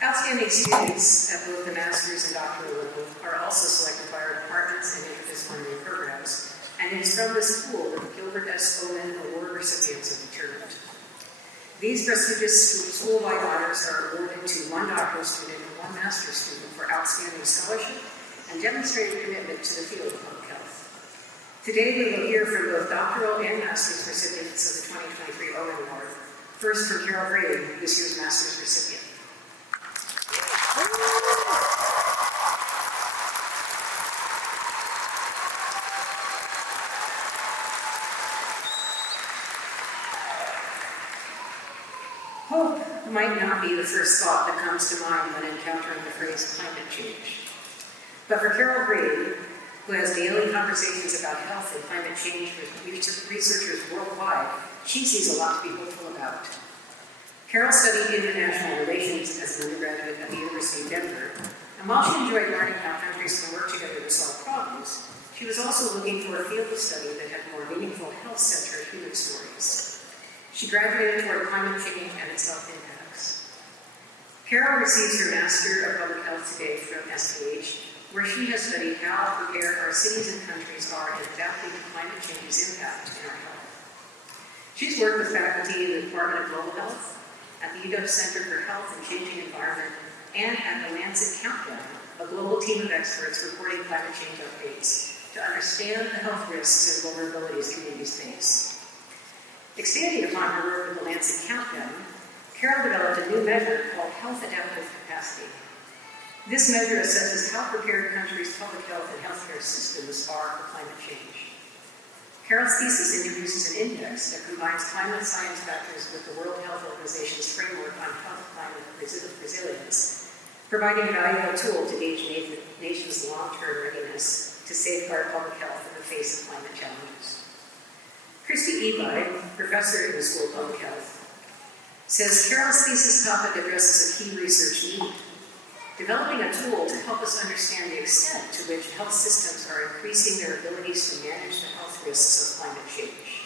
Outstanding students at both the master's and doctoral level are also selected by our departments and interdisciplinary programs, and it is from this pool that the Gilbert S. Owen Award recipients are determined. These prestigious school-wide honors are awarded to one doctoral student and one master's student for outstanding scholarship and demonstrated commitment to the field of public health. Today we will hear from both doctoral and master's recipients of the 2023 Owen Award. First from Carole Brady, this year's master's recipient. Hope might not be the first thought that comes to mind when encountering the phrase climate change. But for Carole Brady, who has daily conversations about health and climate change with researchers worldwide, she sees a lot to be hopeful about. Carole studied international relations as an undergraduate at the University of Denver, and while she enjoyed learning how countries can work together to solve problems, she was also looking for a field of study that had more meaningful health-centered human stories. She graduated toward climate change and its health impacts. Carole receives her Master of Public Health today from SPH, where she has studied how prepared our cities and countries are in adapting to climate change's impact in our health. She's worked with faculty in the Department of Global Health, at the UW Center for Health and Changing Environment, and at the Lancet Countdown, a global team of experts reporting climate change updates to understand the health risks and vulnerabilities communities face. Expanding upon her work with the Lancet Countdown, Carole developed a new measure called Health Adaptive Capacity. This measure assesses how prepared countries' public health and healthcare systems are for climate change. Carole's thesis introduces an index that combines climate science factors with the World Health Organization's framework on health climate resilience, providing a valuable tool to gauge nations' long-term readiness to safeguard public health in the face of climate challenges. Christy Eli, professor in the School of Public Health, says Carole's thesis topic addresses a key research need: developing a tool to help us understand the extent to which health systems are increasing their abilities to manage the health risks of climate change.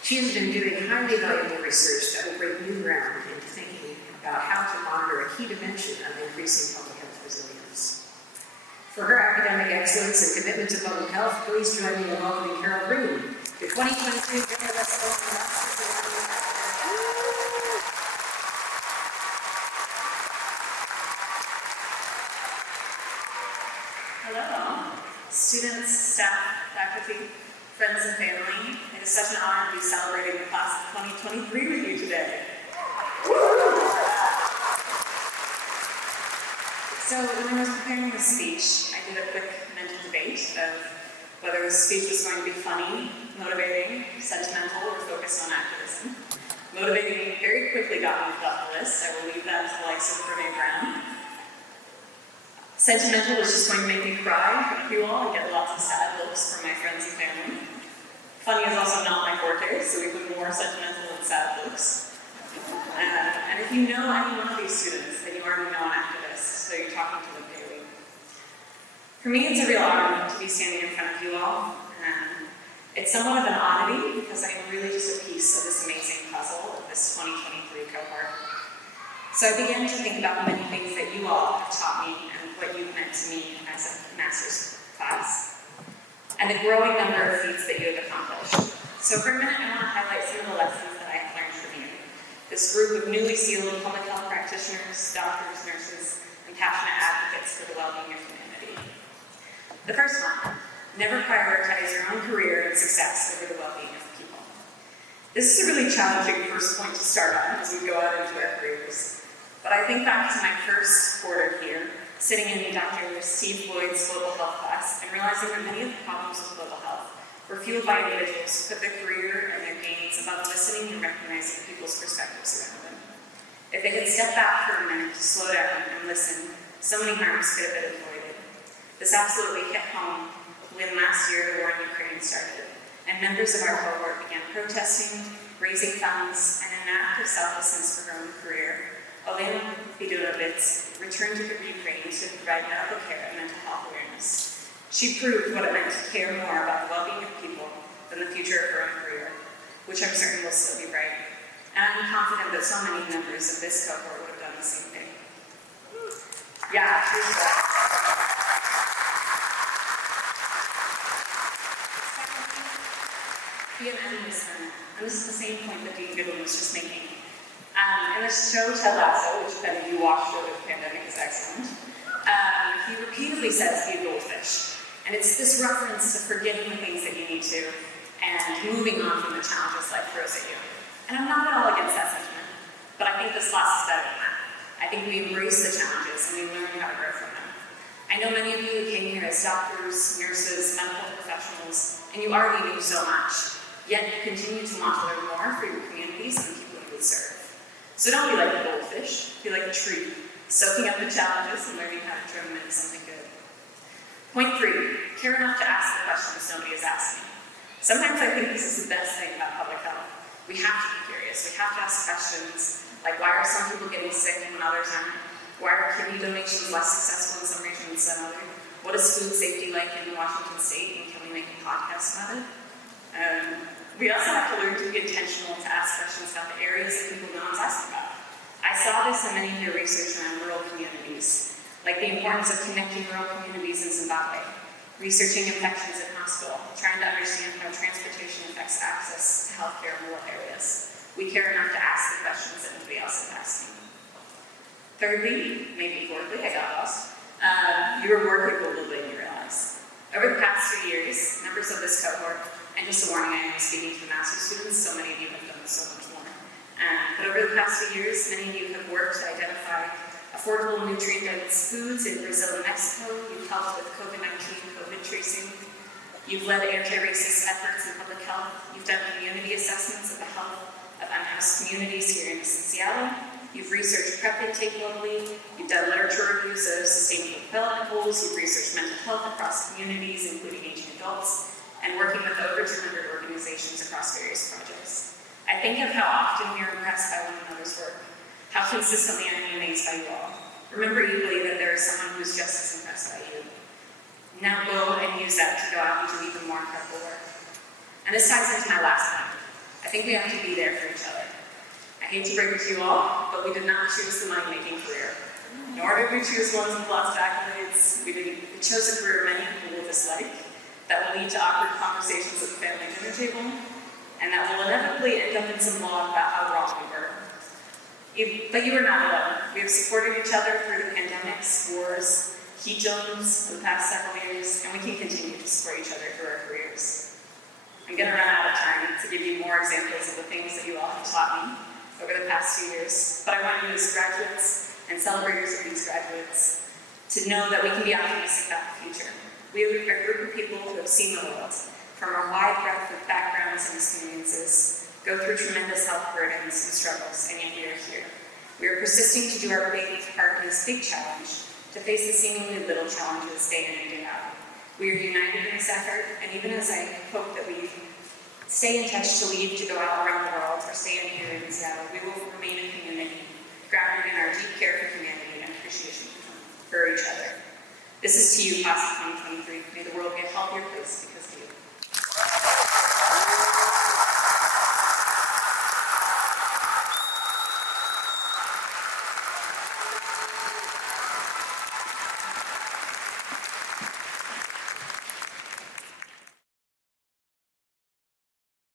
She has been doing highly valuable research that will break new ground into thinking about how to monitor a key dimension of increasing public health resilience. For her academic excellence and commitment to public health, please join me in welcoming Carole Brady, the 2023 Gilbert S. Owen Master's. Hello, students, staff, faculty, friends, and family. It is such an honor to be celebrating the class of 2023 with you today. So when I was preparing the speech, I did a quick mental debate of whether the speech was going to be funny, motivating, sentimental, or focused on activism. Motivating very quickly got moved off the list. I will leave that to the likes of Brene Brown. Sentimental was just going to make me cry with you all and get lots of sad looks from my friends and family. Funny is also not my forte, so even more sentimental and sad looks. And if you know any one of these students, then you already know an activist, so you're talking to them daily. For me, it's a real honor to be standing in front of you all. It's somewhat of an oddity because I am really just a piece of this amazing puzzle of this 2023 cohort. So I began to think about many things that you all have taught me and what you've meant to me as a master's class, and the growing number of feats that you have accomplished. So for a minute, I want to highlight some of the lessons that I have learned from you. This group of newly sealed public health practitioners, doctors, nurses, and passionate advocates for the well-being of humanity. The first one, never prioritize your own career and success over the well-being of people. This is a really challenging first point to start on as we go out into our careers. But I think back to my first quarter here, sitting in Dr. Steve Boyd's global health class and realizing that many of the problems with global health were fueled by individuals who put their career and their gains above listening and recognizing people's perspectives around them. If they could step back for a minute to slow down and listen, so many harms could have been avoided. This absolutely hit home when last year the war in Ukraine started, and members of our cohort began protesting, raising funds, and in an act of selflessness for her own career, Olena Bidurovitz returned to Ukraine to provide medical care and mental health awareness. She proved what it meant to care more about the well-being of people than the future of her own career, which I'm certain will still be bright. And I'm confident that so many members of this cohort would have done the same thing. Yeah, true story. Be an endless learner. And this is the same point that Dean Goodwin was just making. In the show Ted Lasso, which if any of you watched over the pandemic is excellent, he repeatedly says be a goldfish. And it's this reference to forgetting the things that you need to and moving on from the challenges life throws at you. And I'm not at all against that sentiment, but I think this class is better than that. I think we embrace the challenges and we learn how to grow from them. I know many of you who came here as doctors, nurses, medical professionals, and you already knew so much, yet you continue to want to learn more for your communities and the people you would serve. So don't be like a goldfish, be like a tree, soaking up the challenges and learning how to turn them into something good. Point 3, care enough to ask the questions nobody is asking. Sometimes I think this is the best thing about public health. We have to be curious, we have to ask questions, like why are some people getting sick when others aren't? Why are kidney donations less successful in some regions than others? What is food safety like in Washington State, and can we make a podcast about it? We also have to learn to be intentional and to ask questions about the areas that people no one's asking about. I saw this in many of your research around rural communities, like the importance of connecting rural communities in Zimbabwe, researching infections in hospital, trying to understand how transportation affects access to healthcare in rural areas. We care enough to ask the questions that nobody else is asking. Thirdly, maybe fourthly, I got lost, you're more capable than you realize. Over the past 2 years, members of this cohort, and just a warning, I am speaking to the master's students, so many of you have done so much more. But over the past few years, many of you have worked to identify affordable nutrient-dense foods in Brazil and Mexico. You've helped with COVID-19, COVID tracing. You've led anti-racist efforts in public health. You've done community assessments of the health of unhoused communities here in Seattle. You've researched PrEP intake globally. You've done literature reviews of sustainable development goals. You've researched mental health across communities, including aging adults, and working with over 200 organizations across various projects. I think of how often we are impressed by one another's work, how consistently I am amazed by you all. Remember equally that there is someone who is just as impressed by you. Now go and use that to go out and do even more incredible work. And this ties into my last point. I think we have to be there for each other. I hate to break it to you all, but we did not choose the money-making career. Nor did we choose ones with lots of accolades. We chose a career many people will dislike, that will lead to awkward conversations at the family dinner table, and that will inevitably end up in some blog about how wrong we were. But you are not alone. We have supported each other through the pandemics, wars, heat domes over the past several years, and we can continue to support each other through our careers. I'm going to run out of time to give you more examples of the things that you all have taught me over the past 2 years, but I want you as graduates and celebrators of these graduates to know that we can be optimistic about the future. We are a group of people who have seen the world, from a wide breadth of backgrounds and experiences, go through tremendous health burdens and struggles, and yet we are here. We are persisting to do our part in this big challenge, to face the seemingly little challenges day in and day out. We are united in this effort, and even as I hope that we stay in touch to leave to go out around the world, or stay in here in Seattle, we will remain a community, grounded in our deep care for humanity and appreciation for each other. This is to you, class of 2023. May the world be a healthier place.